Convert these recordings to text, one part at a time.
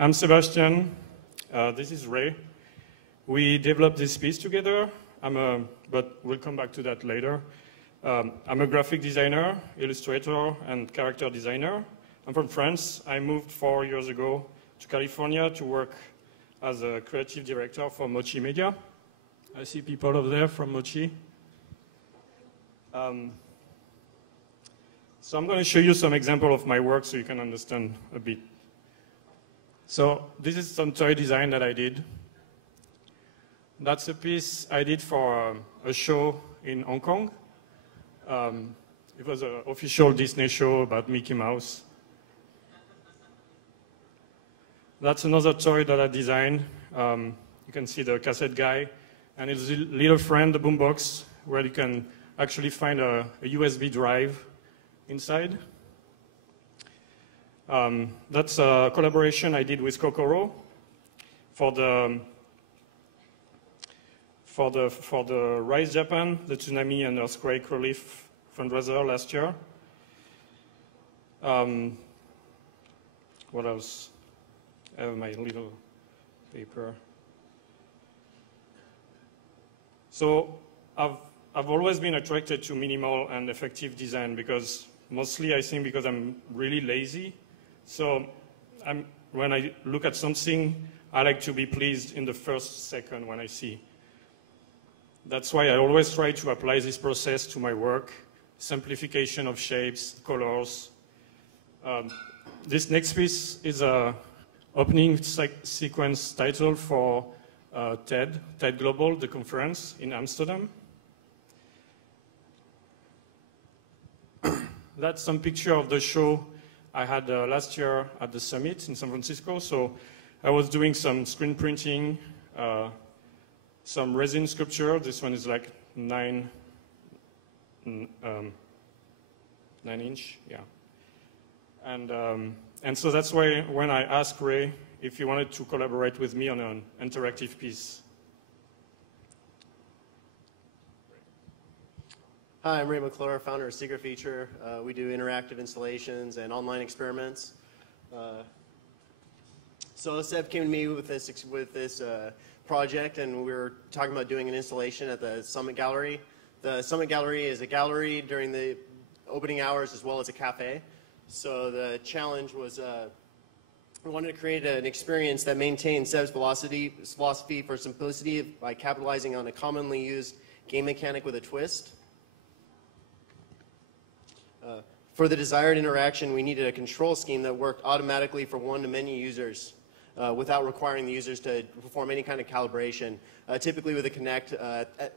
I'm Sebastian. This is Ray. We developed this piece together, but we'll come back to that later. I'm a graphic designer, illustrator, and character designer. I'm from France. I moved 4 years ago to California to work as a creative director for Mochi Media. I see people over there from Mochi. So I'm going to show you some example of my work so you can understand a bit. So this is some toy design that I did. That's a piece I did for a show in Hong Kong. It was an official Disney show about Mickey Mouse. That's another toy that I designed. You can see the cassette guy, and his little friend, the boombox, where you can actually find a USB drive inside. That's a collaboration I did with Kokoro for the Rise Japan, the tsunami and earthquake relief fundraiser last year. What else? I have my little paper. So I've always been attracted to minimal and effective design because mostly I think because I'm really lazy. So when I look at something, I like to be pleased in the first second when I see. That's why I always try to apply this process to my work, simplification of shapes, colors. This next piece is a opening sequence title for TED Glowbl, the conference in Amsterdam. That's some picture of the show I had last year at the summit in San Francisco. So I was doing some screen printing, some resin sculpture. This one is like 9 inch, yeah. And so that's why when I asked Ray if he wanted to collaborate with me on an interactive piece. Hi, I'm Ray McClure, founder of SecretFeature. We do interactive installations and online experiments. So Seb came to me with this project, and we were talking about doing an installation at the Summit Gallery. The Summit Gallery is a gallery during the opening hours as well as a cafe. So the challenge was we wanted to create an experience that maintains Seb's philosophy for simplicity by capitalizing on a commonly used game mechanic with a twist. For the desired interaction, we needed a control scheme that worked automatically for one-to-many users without requiring the users to perform any kind of calibration. Typically with a Kinect,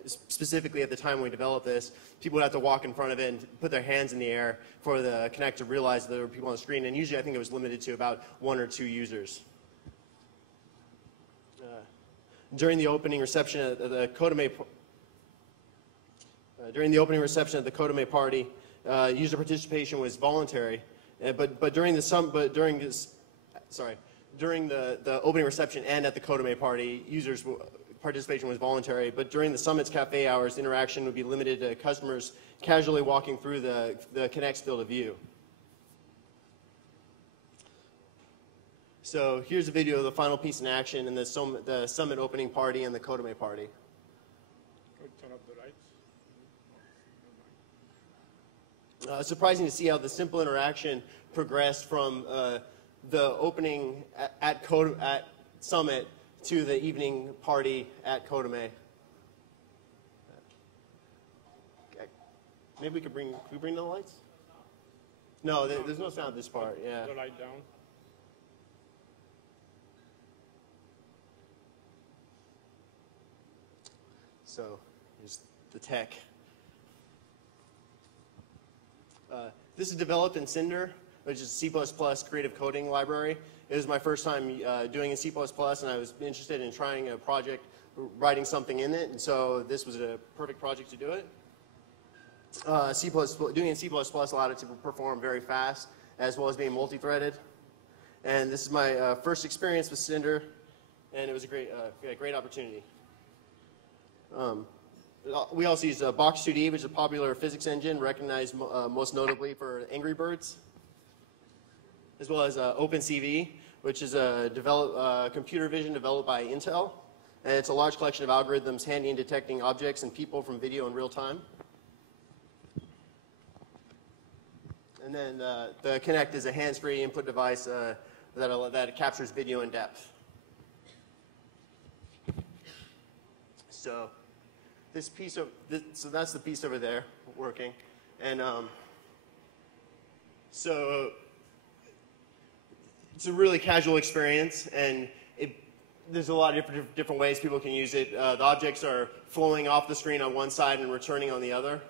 specifically at the time we developed this, people would have to walk in front of it and put their hands in the air for the Kinect to realize that there were people on the screen, and usually I think it was limited to about 1 or 2 users. During the opening reception at the CODAME party, user participation was voluntary, but during the opening reception and at the CODAME party, participation was voluntary. But during the Summit's cafe hours, interaction would be limited to customers casually walking through the Kinect's field of view. So here's a video of the final piece in action in the Summit opening party and the CODAME party. Turn up the lights. Surprising to see how the simple interaction progressed from the opening at Summit to the evening party at CODAME. Maybe we could bring. Can we bring the lights? No, there's no sound at this part. Yeah. The light down. So here's the tech. This is developed in Cinder, which is a C++ creative coding library. It was my first time doing in C++, and I was interested in trying a project, writing something in it, and so this was a perfect project to do it. Doing it in C++ allowed it to perform very fast, as well as being multi-threaded. And this is my first experience with Cinder, and it was a great opportunity. We also use Box2D, which is a popular physics engine recognized most notably for Angry Birds, as well as OpenCV, which is a computer vision developed by Intel. And it's a large collection of algorithms handy in detecting objects and people from video in real time. And then the Kinect is a hands-free input device that captures video in depth. So this piece of so that's the piece over there working, and so it's a really casual experience, and there's a lot of different ways people can use it. The objects are flowing off the screen on one side and returning on the other.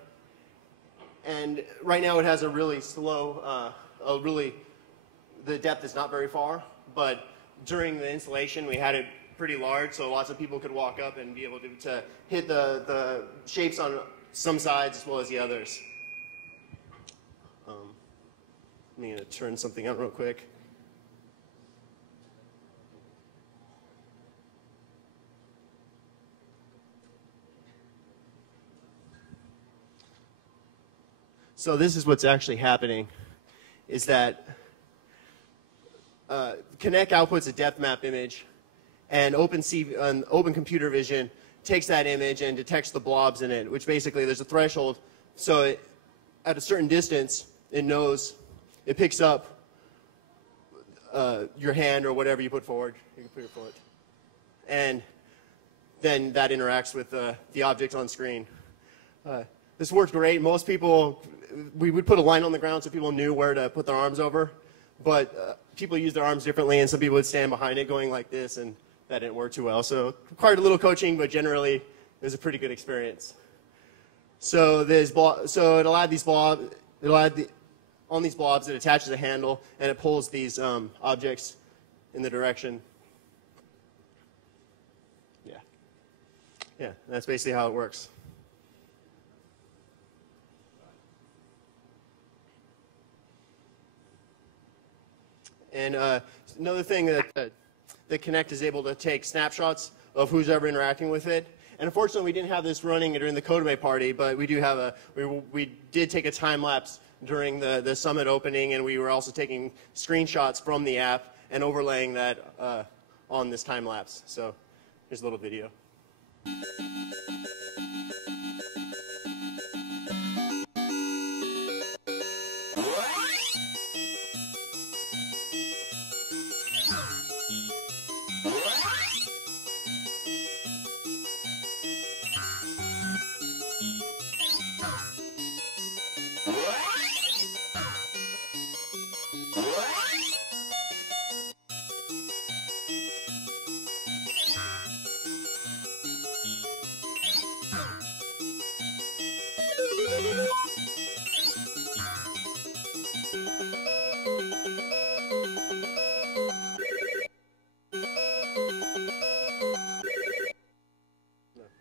And right now it has a really slow, the depth is not very far, but during the installation we had it pretty large, so lots of people could walk up and be able to hit the shapes on some sides as well as the others. I'm going to turn something out real quick. So this is what's actually happening, is that Kinect outputs a depth map image, and Open Computer Vision takes that image and detects the blobs in it, which basically there's a threshold. So at a certain distance, it picks up your hand or whatever you put forward. You can put your foot. And then that interacts with the object on screen. This worked great. Most people, we would put a line on the ground so people knew where to put their arms over, but people use their arms differently, and some people would stand behind it going like this, and that didn't work too well. So required a little coaching, but generally it was a pretty good experience. So it allowed these blobs, on these blobs it attaches a handle, and it pulls these objects in the direction. Yeah, that's basically how it works. And another thing that the Kinect is able to take snapshots of who's ever interacting with it. And unfortunately, we didn't have this running during the CODAME party, but we do have we did take a time lapse during the summit opening, and we were also taking screenshots from the app and overlaying that on this time lapse. So here's a little video.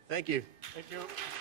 Thank you. Thank you.